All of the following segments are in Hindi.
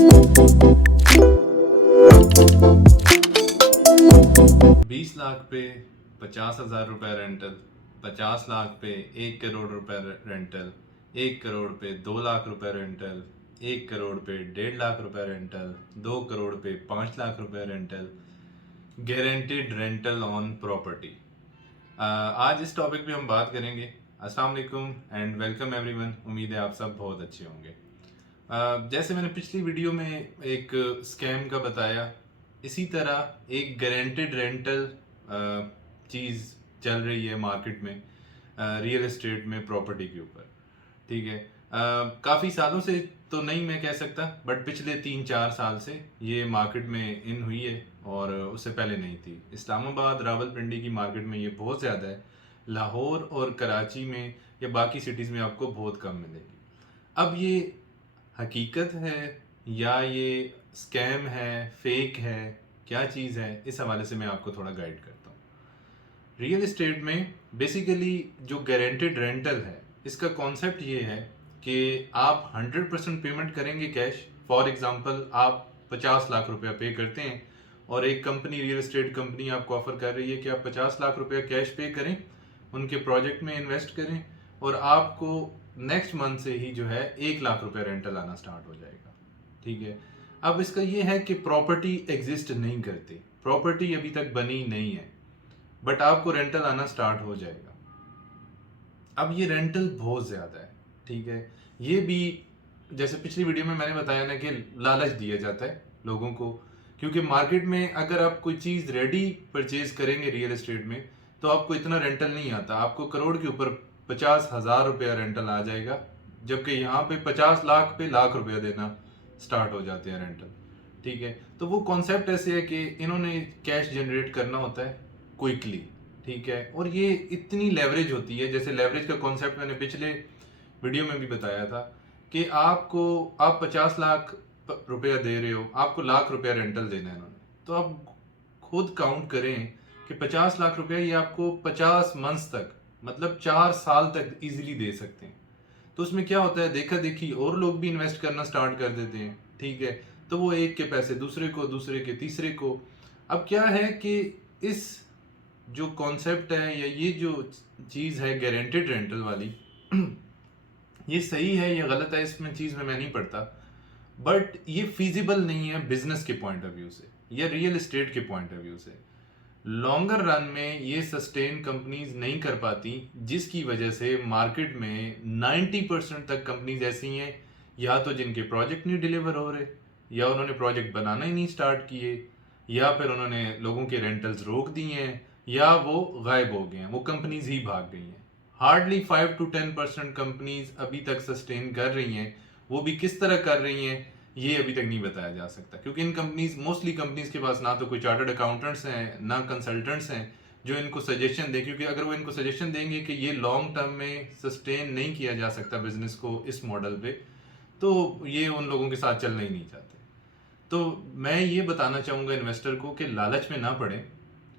20 लाख पे 50,000 रुपये रेंटल, 50 लाख पे 1 करोड़ रुपए रेंटल, 1 करोड़ पे 2 लाख रुपए रेंटल, 1 करोड़ पे 1.5 लाख रुपए रेंटल, 2 करोड़ पे 5 लाख रुपए rental, guaranteed rental on property. आज इस टॉपिक पे हम बात करेंगे। अस्सलाम वालेकुम एंड वेलकम एवरीवन। उम्मीद है आप सब बहुत अच्छे होंगे। जैसे मैंने पिछली वीडियो में एक स्कैम का बताया, इसी तरह एक गारंटेड रेंटल चीज़ चल रही है मार्केट में, रियल एस्टेट में, प्रॉपर्टी के ऊपर। ठीक है, काफ़ी सालों से तो नहीं मैं कह सकता, बट पिछले 3-4 साल से ये मार्केट में इन हुई है और उससे पहले नहीं थी। इस्लामाबाद, रावलपिंडी की मार्केट में ये बहुत ज़्यादा है। लाहौर और कराची में या बाकी सिटीज़ में आपको बहुत कम मिलेगी। अब ये हकीकत है या ये स्कैम है, फेक है, क्या चीज़ है, इस हवाले से मैं आपको थोड़ा गाइड करता हूँ। रियल एस्टेट में बेसिकली जो गारंटेड रेंटल है, इसका कॉन्सेप्ट ये है कि आप 100% पेमेंट करेंगे कैश। फॉर एग्जांपल आप 50 लाख रुपया पे करते हैं और एक कंपनी, रियल एस्टेट कंपनी आपको ऑफर कर रही है कि आप 50 लाख रुपया कैश पे करें, उनके प्रोजेक्ट में इन्वेस्ट करें और आपको नेक्स्ट मंथ से ही जो है 1 लाख रुपया रेंटल आना स्टार्ट हो जाएगा। ठीक है, अब इसका ये है कि प्रॉपर्टी एग्जिस्ट नहीं करती, प्रॉपर्टी अभी तक बनी नहीं है, बट आपको रेंटल आना स्टार्ट हो जाएगा। अब ये रेंटल बहुत ज़्यादा है। ठीक है, ये भी जैसे पिछली वीडियो में मैंने बताया ना कि लालच दिया जाता है लोगों को, क्योंकि मार्केट में अगर आप कोई चीज़ रेडी परचेज करेंगे रियल एस्टेट में तो आपको इतना रेंटल नहीं आता, आपको करोड़ के ऊपर 50,000 रुपया रेंटल आ जाएगा, जबकि यहाँ पे 50 लाख पे लाख रुपया देना स्टार्ट हो जाते हैं रेंटल। ठीक है, तो वो कॉन्सेप्ट ऐसे है कि इन्होंने कैश जनरेट करना होता है क्विकली। ठीक है, और ये इतनी लेवरेज होती है, जैसे लेवरेज का कॉन्सेप्ट मैंने पिछले वीडियो में भी बताया था कि आप 50 लाख रुपया दे रहे हो, आपको लाख रुपया रेंटल देना है इन्होंने, तो आप खुद काउंट करें कि 50 लाख रुपया ये आपको 50 मंथ्स तक, मतलब 4 साल तक इजीली दे सकते हैं। तो उसमें क्या होता है, देखा देखी और लोग भी इन्वेस्ट करना स्टार्ट कर देते हैं। ठीक है, तो वो एक के पैसे दूसरे को, दूसरे के तीसरे को। अब क्या है कि इस जो कॉन्सेप्ट है या ये जो चीज़ है गारंटेड रेंटल वाली, ये सही है या गलत है इसमें चीज़ में मैं नहीं पढ़ता, बट ये फिजिबल नहीं है बिजनेस के पॉइंट ऑफ व्यू से या रियल एस्टेट के पॉइंट ऑफ व्यू से। लॉन्गर रन में ये सस्टेन कंपनीज नहीं कर पाती, जिसकी वजह से मार्केट में 90% तक कंपनीज ऐसी हैं या तो जिनके प्रोजेक्ट नहीं डिलीवर हो रहे, या उन्होंने प्रोजेक्ट बनाना ही नहीं स्टार्ट किए, या फिर उन्होंने लोगों के रेंटल्स रोक दिए हैं, या वो गायब हो गए हैं, वो कंपनीज ही भाग गई हैं। हार्डली 5 to 10% कंपनीज अभी तक सस्टेन कर रही हैं। वो भी किस तरह कर रही हैं ये अभी तक नहीं बताया जा सकता, क्योंकि इन कंपनीज, मोस्टली कंपनीज के पास ना तो कोई चार्टर्ड अकाउंटेंट्स हैं ना कंसल्टेंट्स हैं जो इनको सजेशन दें, क्योंकि अगर वो इनको सजेशन देंगे कि ये लॉन्ग टर्म में सस्टेन नहीं किया जा सकता बिजनेस को इस मॉडल पे, तो ये उन लोगों के साथ चलना ही नहीं चाहते। तो मैं ये बताना चाहूँगा इन्वेस्टर को कि लालच में ना पड़े।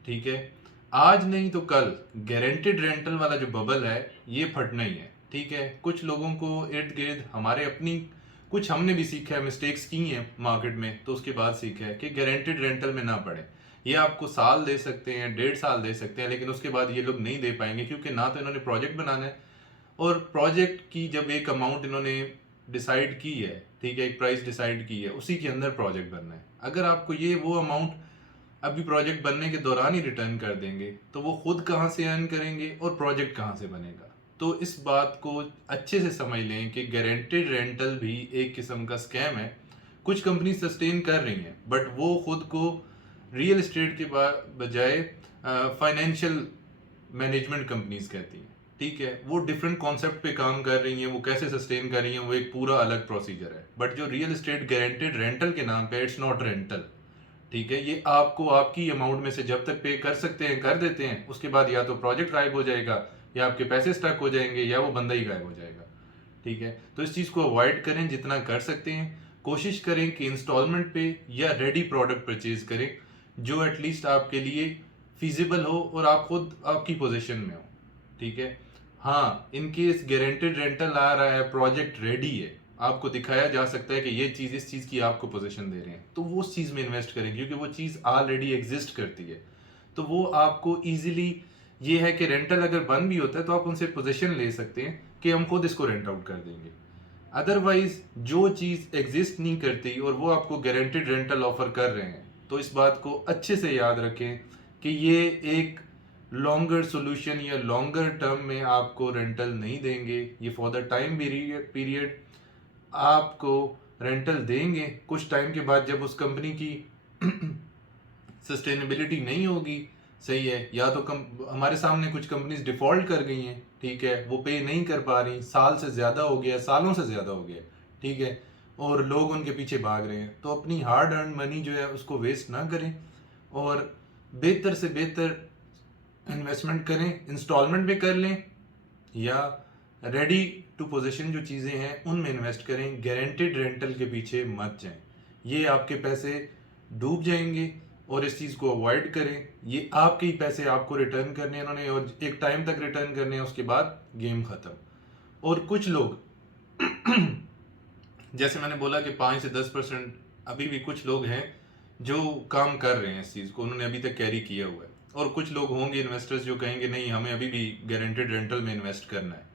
ठीक है, आज नहीं तो कल गारंटेड रेंटल वाला जो बबल है ये फटना ही है। ठीक है, कुछ लोगों को इर्द गिर्द हमारे अपनी, कुछ हमने भी सीखा है, मिस्टेक्स की हैं मार्केट में, तो उसके बाद सीखा है कि गारंटेड रेंटल में ना पड़े। ये आपको साल दे सकते हैं, 1.5 साल दे सकते हैं, लेकिन उसके बाद ये लोग नहीं दे पाएंगे, क्योंकि ना तो इन्होंने प्रोजेक्ट बनाना है, और प्रोजेक्ट की जब एक अमाउंट इन्होंने डिसाइड की है, ठीक है, एक प्राइस डिसाइड की है, उसी के अंदर प्रोजेक्ट बनना है। अगर आपको ये वो अमाउंट अभी प्रोजेक्ट बनने के दौरान ही रिटर्न कर देंगे तो वो खुद कहाँ से अर्न करेंगे और प्रोजेक्ट कहाँ से बनेगा। तो इस बात को अच्छे से समझ लें कि गारंटेड रेंटल भी एक किस्म का स्कैम है। कुछ कंपनी सस्टेन कर रही हैं, बट वो खुद को रियल एस्टेट के बजाय फाइनेंशियल मैनेजमेंट कंपनीज कहती हैं। ठीक है, वो डिफरेंट कॉन्सेप्ट पे काम कर रही हैं, वो कैसे सस्टेन कर रही हैं वो एक पूरा अलग प्रोसीजर है। बट जो रियल एस्टेट गारंटेड रेंटल के नाम पे, इट्स नॉट रेंटल। ठीक है, ये आपको आपकी अमाउंट में से जब तक पे कर सकते हैं कर देते हैं, उसके बाद या तो प्रोजेक्ट गायब हो जाएगा, या आपके पैसे स्टक हो जाएंगे, या वो बंदा ही गायब हो जाएगा। ठीक है, तो इस चीज़ को अवॉइड करें जितना कर सकते हैं। कोशिश करें कि इंस्टॉलमेंट पे या रेडी प्रोडक्ट परचेज करें जो एटलीस्ट आपके लिए फिजिबल हो और आप खुद आपकी पोजीशन में हो। ठीक है, हाँ, इन केस गारंटेड रेंटल आ रहा है, प्रोजेक्ट रेडी है, आपको दिखाया जा सकता है कि ये चीज़ इस चीज़ की आपको पोजीशन दे रहे हैं, तो वो उस चीज़ में इन्वेस्ट करें, क्योंकि वो चीज़ ऑलरेडी एग्जिस्ट करती है। तो वो आपको ईजिली, ये है कि रेंटल अगर बंद भी होता है तो आप उनसे पोजीशन ले सकते हैं कि हम खुद इसको रेंट आउट कर देंगे। अदरवाइज जो चीज़ एग्जिस्ट नहीं करती और वो आपको गारंटेड रेंटल ऑफर कर रहे हैं, तो इस बात को अच्छे से याद रखें कि ये एक लॉन्गर सोल्यूशन या लॉन्गर टर्म में आपको रेंटल नहीं देंगे। ये फॉर द टाइम पीरियड आपको रेंटल देंगे। कुछ टाइम के बाद जब उस कंपनी की सस्टेनेबिलिटी नहीं होगी, सही है, या तो हमारे सामने कुछ कंपनीज डिफॉल्ट कर गई हैं, ठीक है, वो पे नहीं कर पा रही, साल से ज़्यादा हो गया, सालों से ज़्यादा हो गया, ठीक है, और लोग उनके पीछे भाग रहे हैं, तो अपनी हार्ड अर्न मनी जो है उसको वेस्ट ना करें और बेहतर से बेहतर इन्वेस्टमेंट करें। इंस्टॉलमेंट में कर लें या रेडी टू पोजीशन जो चीज़ें हैं उनमें इन्वेस्ट करें। गारंटेड रेंटल के पीछे मत जाएं, ये आपके पैसे डूब जाएंगे और इस चीज़ को अवॉइड करें। ये आपके ही पैसे आपको रिटर्न करने हैं उन्होंने, और एक टाइम तक रिटर्न करने हैं, उसके बाद गेम ख़त्म। और कुछ लोग जैसे मैंने बोला कि 5 से 10% अभी भी कुछ लोग हैं जो काम कर रहे हैं, इस चीज़ को उन्होंने अभी तक कैरी किया हुआ है, और कुछ लोग होंगे इन्वेस्टर्स जो कहेंगे नहीं, हमें अभी भी गारंटेड रेंटल में इन्वेस्ट करना है,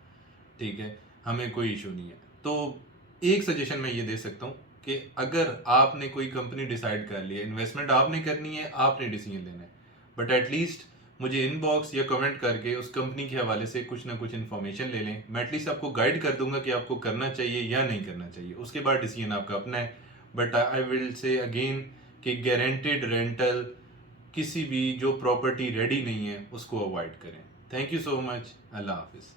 ठीक है, हमें कोई इशू नहीं है। तो एक सजेशन मैं ये दे सकता हूँ कि अगर आपने कोई कंपनी डिसाइड कर ली है, इन्वेस्टमेंट आपने करनी है, आपने डिसीजन लेना है, बट एटलीस्ट मुझे इनबॉक्स या कमेंट करके उस कंपनी के हवाले से कुछ ना कुछ इन्फॉर्मेशन ले लें। मैं एटलीस्ट आपको गाइड कर दूंगा कि आपको करना चाहिए या नहीं करना चाहिए, उसके बाद डिसीजन आपका अपना है। But I will say again कि गारंटेड रेंटल किसी भी जो प्रॉपर्टी रेडी नहीं है उसको अवॉइड करें। Thank you so much. अल्लाह हाफिज़।